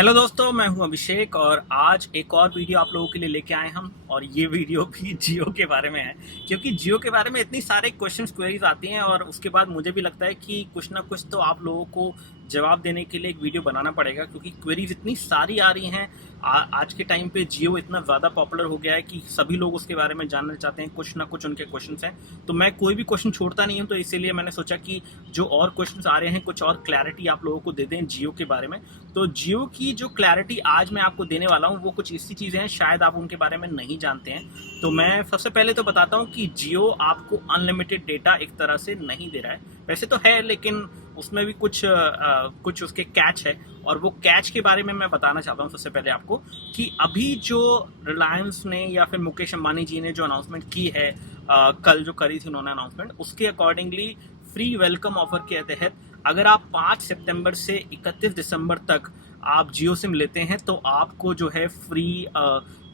Hello दोस्तों, मैं हूं अभिषेक और आज एक और वीडियो आप लोगों के लिए लेके आए हम। और ये वीडियो भी जियो के बारे में है, क्योंकि जियो के बारे में इतनी सारे क्वेश्चंस क्वेरीज आती हैं और उसके बाद मुझे भी लगता है कि कुछ ना कुछ तो आप लोगों को जवाब देने के लिए एक वीडियो बनाना पड़ेगा, क्योंकि क्वेरीज इतनी सारी आ रही हैं। आज के टाइम पे जियो इतना ज़्यादा पॉपुलर हो गया है कि सभी लोग उसके बारे में जानना चाहते हैं, कुछ ना कुछ उनके क्वेश्चंस हैं। तो मैं कोई भी क्वेश्चन छोड़ता नहीं हूं, तो इसीलिए मैंने सोचा कि जो और क्वेश्चंस आ रहे हैं कुछ और क्लैरिटी आप लोगों को दे दें जियो के बारे में। तो जियो की जो क्लैरिटी आज मैं आपको देने वाला हूँ वो कुछ ऐसी चीज़ें हैं शायद आप उनके बारे में नहीं जानते हैं। तो मैं सबसे पहले तो बताता हूँ कि जियो आपको अनलिमिटेड डेटा एक तरह से नहीं दे रहा है। वैसे तो है, लेकिन उसमें भी कुछ उसके कैच है, और वो कैच के बारे में मैं बताना चाहता हूँ सबसे पहले आपको कि अभी जो रिलायंस ने या फिर मुकेश अंबानी जी ने जो अनाउंसमेंट की है, कल जो करी थी उन्होंने अनाउंसमेंट, उसके अकॉर्डिंगली फ्री वेलकम ऑफर के तहत अगर आप 5 सितंबर से 31 दिसंबर तक आप जियो सिम लेते हैं तो आपको जो है फ्री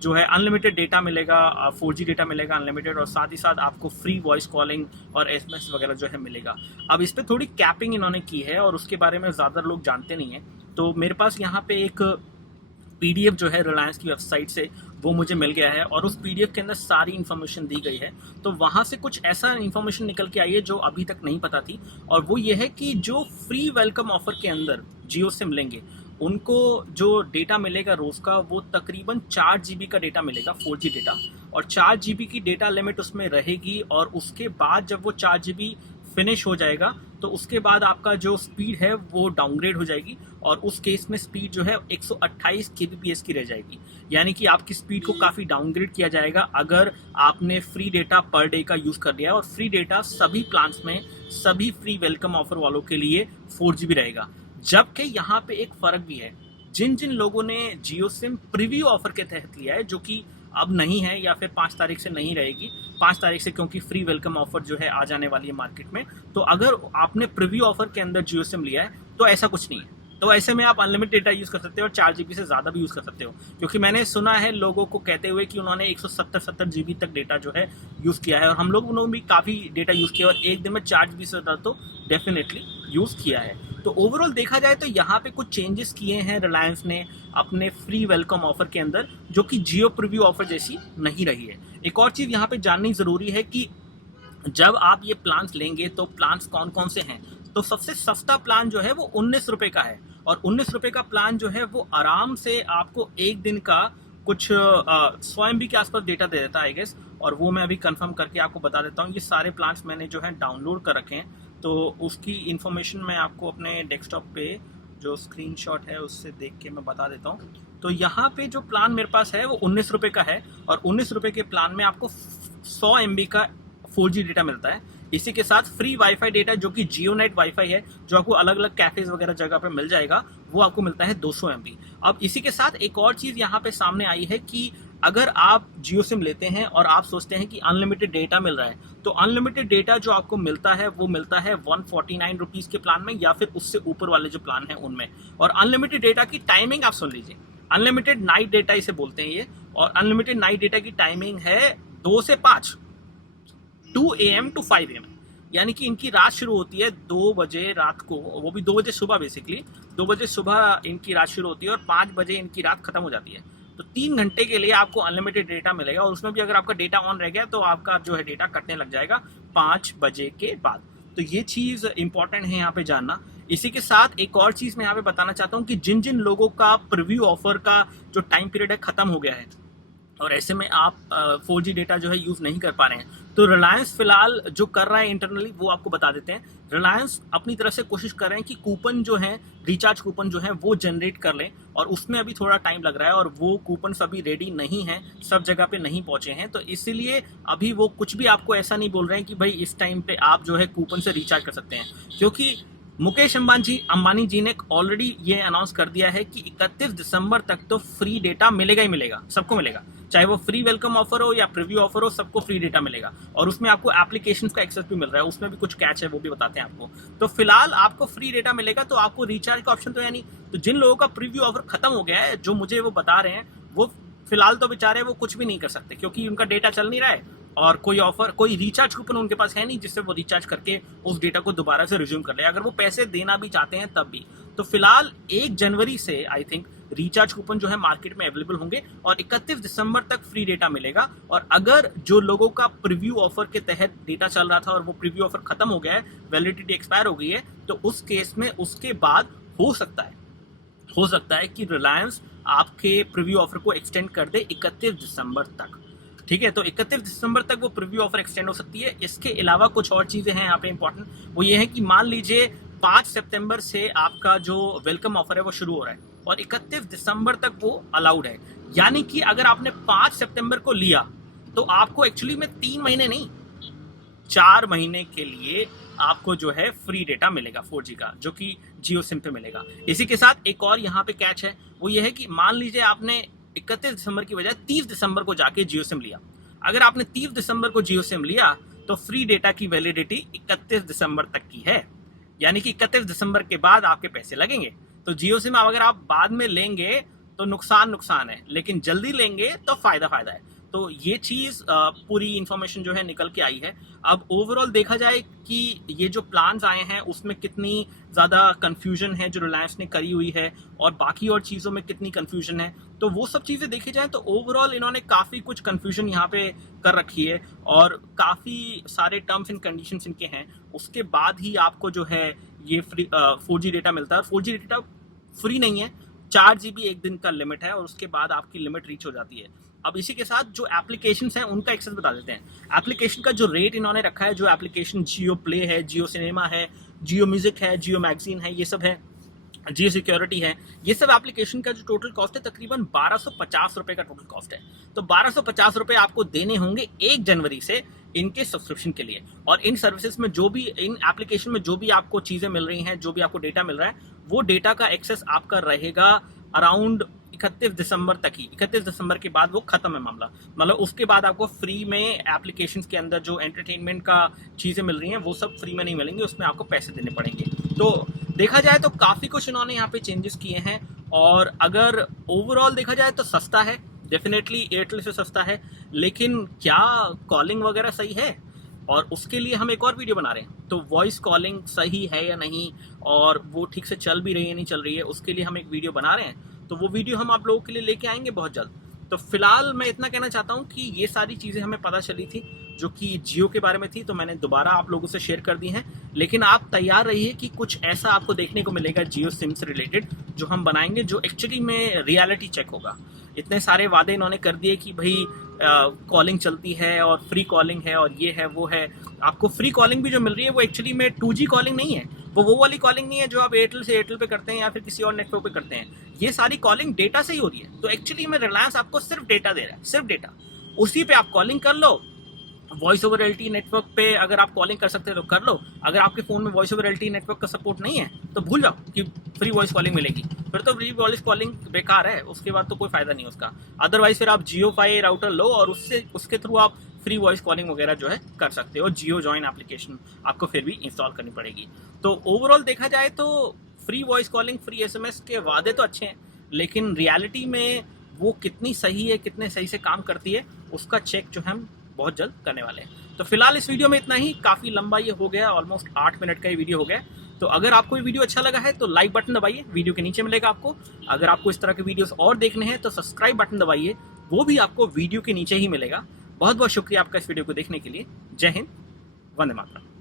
जो है अनलिमिटेड डेटा मिलेगा, 4G डेटा मिलेगा अनलिमिटेड, और साथ ही साथ आपको फ्री वॉइस कॉलिंग और SMS वगैरह जो है मिलेगा। अब इस पर थोड़ी कैपिंग इन्होंने की है और उसके बारे में ज़्यादा लोग जानते नहीं हैं। तो मेरे पास यहाँ पे एक PDF जो है रिलायंस की वेबसाइट से वो मुझे मिल गया है, और उस PDF के अंदर सारी इन्फॉर्मेशन दी गई है। तो वहाँ से कुछ ऐसा इन्फॉर्मेशन निकल के आई है जो अभी तक नहीं पता थी, और वो ये है कि जो फ्री वेलकम ऑफर के अंदर जियो सिम लेंगे उनको जो डेटा मिलेगा रोज़ का वो तकरीबन 4 GB का डेटा मिलेगा, 4G डेटा, और 4 GB की डेटा लिमिट उसमें रहेगी। और उसके बाद जब वो 4 GB फिनिश हो जाएगा तो उसके बाद आपका जो स्पीड है वो डाउनग्रेड हो जाएगी, और उस केस में स्पीड जो है 128 kbps की रह जाएगी। यानी कि आपकी स्पीड को काफ़ी डाउनग्रेड किया जाएगा अगर आपने फ्री डेटा पर डे का यूज़ कर लिया है। और फ्री डेटा सभी प्लान्स में, सभी फ्री वेलकम ऑफर वालों के लिए 4GB रहेगा। जबकि यहाँ पे एक फ़र्क भी है, जिन जिन लोगों ने जियो सिम प्रीव्यू ऑफर के तहत लिया है, जो कि अब नहीं है या फिर 5 तारीख से नहीं रहेगी, 5 तारीख से, क्योंकि फ्री वेलकम ऑफर जो है आ जाने वाली है मार्केट में। तो अगर आपने प्रीव्यू ऑफर के अंदर जियो सिम लिया है तो ऐसा कुछ नहीं है। तो ऐसे में आप अनलिमिटेड डेटा यूज़ कर सकते हो और 4 GB से ज़्यादा भी यूज़ कर सकते हो, क्योंकि मैंने सुना है लोगों को कहते हुए कि उन्होंने 170 GB तक डेटा जो है यूज़ किया है, और हम लोग उन्होंने भी काफ़ी डेटा यूज़ किया, और एक दिन में 4 GB से ज़्यादा तो डेफिनेटली यूज़ किया है। तो ओवरऑल देखा जाए तो यहाँ पे कुछ चेंजेस किए हैं रिलायंस ने अपने फ्री वेलकम ऑफर के अंदर, जो कि जियो प्रीव्यू ऑफर जैसी नहीं रही है। एक और चीज़ यहाँ पे जाननी ज़रूरी है कि जब आप ये प्लान्स लेंगे तो प्लान्स कौन कौन से हैं। तो सबसे सस्ता प्लान जो है वो 19 रुपये का है, और 19 रुपये का प्लान जो है वो आराम से आपको एक दिन का कुछ 100 MB के आसपास डेटा दे देता है आई गेस। और वो मैं अभी कंफर्म करके आपको बता देता हूँ। ये सारे प्लान्स मैंने जो है डाउनलोड कर रखे हैं, तो उसकी इन्फॉर्मेशन मैं आपको अपने डेस्कटॉप पे जो स्क्रीनशॉट है उससे देख के मैं बता देता हूँ। तो यहाँ पे जो प्लान मेरे पास है वो 19 रुपये का है, और 19 रुपये के प्लान में आपको 100 MB का 4G डेटा मिलता है। इसी के साथ फ्री वाईफाई डेटा, जो कि जियो नेट वाईफाई है, जो आपको अलग अलग कैफेज वगैरह जगह पे मिल जाएगा, वो आपको मिलता है 200 MB। अब इसी के साथ एक और चीज़ यहाँ पे सामने आई है कि अगर आप जियो सिम लेते हैं और आप सोचते हैं कि अनलिमिटेड डेटा मिल रहा है, तो अनलिमिटेड डेटा जो आपको मिलता है वो मिलता है 149 रुपीज़ के प्लान में, या फिर उससे ऊपर वाले जो प्लान हैं उनमें। और अनलिमिटेड डेटा की टाइमिंग आप सुन लीजिए, अनलिमिटेड नाइट डेटा इसे बोलते हैं ये, और अनलिमिटेड नाइट डेटा की टाइमिंग है 2 से 5, 2 AM to 5 AM। यानी कि इनकी रात शुरू होती है 2 बजे रात को, वो भी 2 बजे सुबह, बेसिकली 2 बजे सुबह इनकी रात शुरू होती है और 5 बजे इनकी रात खत्म हो जाती है। तो 3 घंटे के लिए आपको अनलिमिटेड डेटा मिलेगा, और उसमें भी अगर आपका डेटा ऑन रह गया तो आपका जो है डेटा कटने लग जाएगा 5 बजे के बाद। तो ये चीज़ इंपॉर्टेंट है यहाँ पे जानना। इसी के साथ एक और चीज़ मैं यहाँ पे बताना चाहता हूँ कि जिन जिन लोगों का प्रीव्यू ऑफर का जो टाइम पीरियड है ख़त्म हो गया है, और ऐसे में आप 4G डेटा जो है यूज़ नहीं कर पा रहे हैं, तो रिलायंस फिलहाल जो कर रहा है इंटरनली वो आपको बता देते हैं। रिलायंस अपनी तरफ से कोशिश कर रहे हैं कि कूपन जो है, रिचार्ज कूपन जो है वो जनरेट कर लें, और उसमें अभी थोड़ा टाइम लग रहा है, और वो कूपन अभी रेडी नहीं है, सब जगह पे नहीं पहुंचे हैं। तो इसीलिए अभी वो कुछ भी आपको ऐसा नहीं बोल रहे हैं कि भाई इस टाइम पे आप जो है कूपन से रिचार्ज कर सकते हैं, क्योंकि मुकेश अंबानी जी ने ऑलरेडी ये अनाउंस कर दिया है कि 31 दिसंबर तक तो फ्री डेटा मिलेगा ही मिलेगा, सबको मिलेगा, चाहे वो फ्री वेलकम ऑफर हो या प्रीव्यू ऑफर हो, सबको फ्री डेटा मिलेगा। और उसमें आपको एप्लीकेशंस का एक्सेस भी मिल रहा है, उसमें भी कुछ कैच है, वो भी बताते हैं आपको। तो फिलहाल आपको फ्री डेटा मिलेगा, तो आपको रिचार्ज का ऑप्शन तो है नहीं। तो जिन लोगों का प्रीव्यू ऑफर खत्म हो गया है, जो मुझे वो बता रहे हैं, वो फिलहाल तो बेचारे वो कुछ भी नहीं कर सकते, क्योंकि उनका डेटा चल नहीं रहा है, और कोई ऑफर, कोई रिचार्ज कूपन उनके पास है नहीं जिससे वो रिचार्ज करके उस डेटा को दोबारा से रिज्यूम कर ले, अगर वो पैसे देना भी चाहते हैं तब भी। तो फिलहाल 1 जनवरी से आई थिंक रिचार्ज कूपन जो है मार्केट में अवेलेबल होंगे और 31 दिसंबर तक फ्री डेटा मिलेगा। और अगर जो लोगों का प्रीव्यू ऑफर के तहत डेटा चल रहा था और वो प्रीव्यू ऑफर खत्म हो गया है, वैलिडिटी एक्सपायर हो गई है, तो उस केस में उसके बाद हो सकता है कि रिलायंस आपके प्रीव्यू ऑफर को एक्सटेंड कर दे 31 दिसंबर तक। ठीक है, तो 31 दिसंबर तक वो प्रीव्यू ऑफर एक्सटेंड हो सकती है। इसके अलावा कुछ और चीजें हैं यहाँ पे इंपॉर्टेंट, वो ये है कि मान लीजिए 5 सितंबर से आपका जो वेलकम ऑफर है वो शुरू हो रहा है और 31 दिसंबर तक वो अलाउड है। यानी कि अगर आपने 5 सितंबर को लिया तो आपको एक्चुअली में 3 महीने नहीं 4 महीने के लिए आपको जो है फ्री डेटा मिलेगा 4G का, जो कि जियो सिम पे मिलेगा। इसी के साथ एक और यहाँ पे कैच है, वो ये है कि मान लीजिए आपने 31 दिसंबर की बजाय 30 दिसंबर को जाके जियो सिम लिया। अगर आपने 30 दिसंबर को जियो सिम लिया तो फ्री डेटा की वैलिडिटी 31 दिसंबर तक की है, यानी कि 31 दिसंबर के बाद आपके पैसे लगेंगे। तो जियो सिम अगर आप बाद में लेंगे तो नुकसान है, लेकिन जल्दी लेंगे तो फायदा है। तो ये चीज पूरी इंफॉर्मेशन जो है निकल के आई है। अब ओवरऑल देखा जाए कि ये जो प्लान्स आए हैं उसमें कितनी ज़्यादा कंफ्यूजन है जो रिलायंस ने करी हुई है और बाकी और चीज़ों में कितनी कंफ्यूजन है, तो वो सब चीज़ें देखी जाए तो ओवरऑल इन्होंने काफ़ी कुछ कंफ्यूजन यहाँ पे कर रखी है और काफ़ी सारे टर्म्स एंड कंडीशंस इनके हैं। उसके बाद ही आपको जो है ये फ्री 4G डेटा मिलता है। और 4G डेटा फ्री नहीं है, 4 GB एक दिन का लिमिट है और उसके बाद आपकी लिमिट रीच हो जाती है। अब इसी के साथ जो एप्लीकेशंस हैं उनका एक्सेस बता देते हैं। एप्लीकेशन का जो रेट इन्होंने रखा है, जो एप्लीकेशन जियो प्ले है, जियो सिनेमा है, जियो म्यूजिक है, जियो मैगजीन है, ये सब है, जियो सिक्योरिटी है, ये सब एप्लीकेशन का जो टोटल कॉस्ट है तकरीबन 1250 रुपए का टोटल कॉस्ट है। तो 1250 रुपए आपको देने होंगे 1 जनवरी से इनके सब्सक्रिप्शन के लिए। और इन सर्विसेज में जो भी, इन एप्लीकेशन में जो भी आपको चीजें मिल रही हैं, जो भी आपको डेटा मिल रहा है, वो डेटा का एक्सेस आपका रहेगा अराउंड 31 दिसंबर तक ही। 31 दिसंबर के बाद वो खत्म है मामला। मतलब उसके बाद आपको फ्री में एप्लीकेशंस के अंदर जो एंटरटेनमेंट का चीजें मिल रही हैं वो सब फ्री में नहीं मिलेंगे, उसमें आपको पैसे देने पड़ेंगे। तो देखा जाए तो काफी कुछ इन्होंने यहाँ पे चेंजेस किए हैं। और अगर ओवरऑल देखा जाए तो सस्ता है, डेफिनेटली एयरटेल से सस्ता है, लेकिन क्या कॉलिंग वगैरह सही है? और उसके लिए हम एक और वीडियो बना रहे हैं। तो वॉइस कॉलिंग सही है या नहीं, और वो ठीक से चल भी रही है नहीं चल रही है, उसके लिए हम एक वीडियो बना रहे हैं। तो वो वीडियो हम आप लोगों के लिए लेके आएंगे बहुत जल्द। तो फिलहाल मैं इतना कहना चाहता हूँ कि ये सारी चीज़ें हमें पता चली थी जो कि जियो के बारे में थी, तो मैंने दोबारा आप लोगों से शेयर कर दी हैं। लेकिन आप तैयार रहिए कि कुछ ऐसा आपको देखने को मिलेगा जियो सिम से रिलेटेड जो हम बनाएंगे, जो एक्चुअली में रियलिटी चेक होगा। इतने सारे वादे इन्होंने कर दिए कि भाई कॉलिंग चलती है और फ्री कॉलिंग है और ये है वो है। आपको फ्री कॉलिंग भी जो मिल रही है वो एक्चुअली में 2G कॉलिंग नहीं है, वो वाली कॉलिंग नहीं है जो आप एयरटेल से एयरटेल पे करते हैं या फिर किसी और नेटवर्क पे करते हैं। ये सारी कॉलिंग डेटा से ही हो रही है। तो एक्चुअली में रिलायंस आपको सिर्फ डेटा दे रहा है, सिर्फ डेटा, उसी पे आप कॉलिंग कर लो। वॉइस ओवर LTE नेटवर्क पे अगर आप कॉलिंग कर सकते हो तो कर लो। अगर आपके फोन में वॉइस ओवर LTE नेटवर्क का सपोर्ट नहीं है तो भूल जाओ कि फ्री वॉइस कॉलिंग मिलेगी, फिर तो फ्री वॉइस कॉलिंग बेकार है, उसके बाद तो कोई फायदा नहीं उसका। अदरवाइज फिर आप जियो फाई राउटर लो और उसके थ्रू आप फ्री वॉइस कॉलिंग वगैरह जो है कर सकते हो। जियो जॉइन एप्लीकेशन आपको फिर भी इंस्टॉल करनी पड़ेगी। तो ओवरऑल देखा जाए तो free voice calling, free SMS के वादे तो अच्छे हैं, लेकिन रियलिटी में वो कितनी सही है, कितने सही से काम करती है, उसका चेक जो हम बहुत जल्द करने वाले हैं। तो फिलहाल इस वीडियो में इतना ही, काफ़ी लंबा ये हो गया, ऑलमोस्ट 8 मिनट का ये वीडियो हो गया। तो अगर आपको ये वीडियो अच्छा लगा है तो लाइक बटन दबाइए, वीडियो के नीचे मिलेगा आपको। अगर आपको इस तरह के वीडियोस और देखने हैं तो सब्सक्राइब बटन दबाइए, वो भी आपको वीडियो के नीचे ही मिलेगा। बहुत बहुत शुक्रिया आपका इस वीडियो को देखने के लिए। जय हिंद, वंदे मातरम।